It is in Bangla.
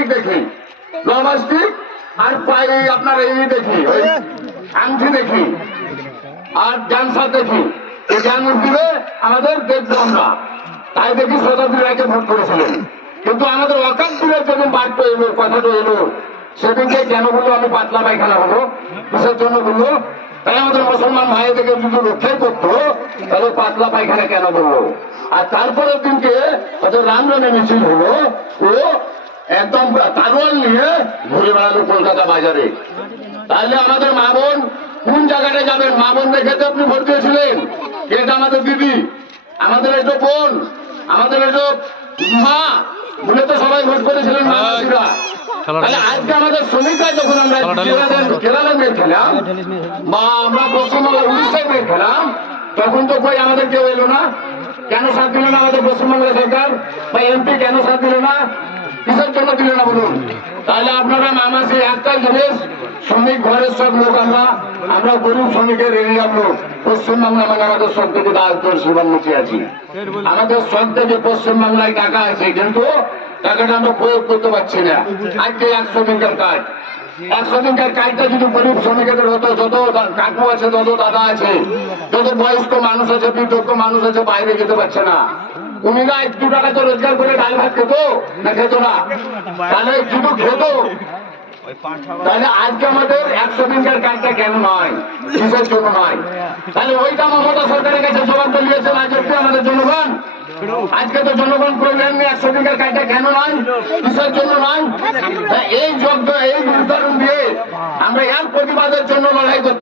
ডোমেস্টিক দেখি, ডোমেস্টিক আর পায়ে আপনার এই দেখি, ওই আংটি দেখি আর ক্যান্সার দেখি। এই জ্ঞান দিলে আমাদের দেখবো আমরা, তাই দেখি শতাব্দী রায়কে ভোট করেছিলেন। কিন্তু আমাদের অকান্তিরের জন্য বার্তা এলো, কথাটা এলো, সেদিনকে কেন বললো আমি পাতলা পায়খানা হলো, কিসের জন্য বললো? তাই আমাদের মুসলমান ভাইদেরকে যদি রক্ষাই করতো তাহলে পাতলা পায়খানা কেন বললো? আর তারপরের দিনকে রামরামে মিছিল হলো, ও একদম তারওয়াল নিয়ে ঘুরে বেড়ালো কলকাতা বাজারে। তাহলে আমাদের মা বোন কোন জায়গাটা যাবেন? মা বোন দেখে তো আপনি ভোট দিয়েছিলেন। এটা আমাদের দিদি, আমাদের একটু বোন, আমাদের একটু মা বলে তো সবাই ভোট করেছিলেন মাসিরা। তাহলে আজকে আমাদের শ্রমিকরা যখন আমরা কেরালা মেয়ে খেলাম বা আমরা পশ্চিমবঙ্গের উড়িষ্যায় মেয়ে খেলাম, তখন তো কই আমাদের কেউ এলো না। কেন সাথ দিল না আমাদের পশ্চিমবঙ্গের সরকার বা এমপি? কেন সাথ দিল না? কিসের জন্য দিল না বলুন? তাহলে আপনারা মামাসি একটাই জিনিস, শ্রমিক ঘরের সব লোক আমরা গরিব শ্রমিকের এরিয়ার লোক। পশ্চিমবাংলা মানে আমাদের সব থেকে দায়িত্বের জীবনমুখী আছি, আমাদের সব থেকে পশ্চিমবাংলায় টাকা আছে, কিন্তু টাকাটা আমরা প্রয়োগ করতে পারছি না। আজকে 100 দিনকার কাজ, 100 দিনকার কাজটা যদি গরিব শ্রমিকের হতো, যত কাকু আছে, যত দাদা আছে, যত বয়স্ক মানুষ আছে, বৃদ্ধ মানুষ আছে, বাইরে যেতে পারছে না, উনিরা একটু টাকা তো রোজগার করে ডাল ভাত খেত না? খেত না? তাহলে শুধু খেত। তাহলে আজকে আমাদের 100 দিনকার কাজটা কেন নয়? কিসের জন্য নয়? তাহলে ওইটা মমতা সরকারের কাছে জবাব দিয়েছেন আজকে আমাদের জনগণ। আজকে তো জনগণ প্রোগ্রাম নিয়ে 100 দিনকার কাজটা কেন নয়? কিসের জন্য নয়? এই যোগ্য, এই উদাহরণ দিয়ে আমরা এর প্রতিবাদের জন্য লড়াই করছি।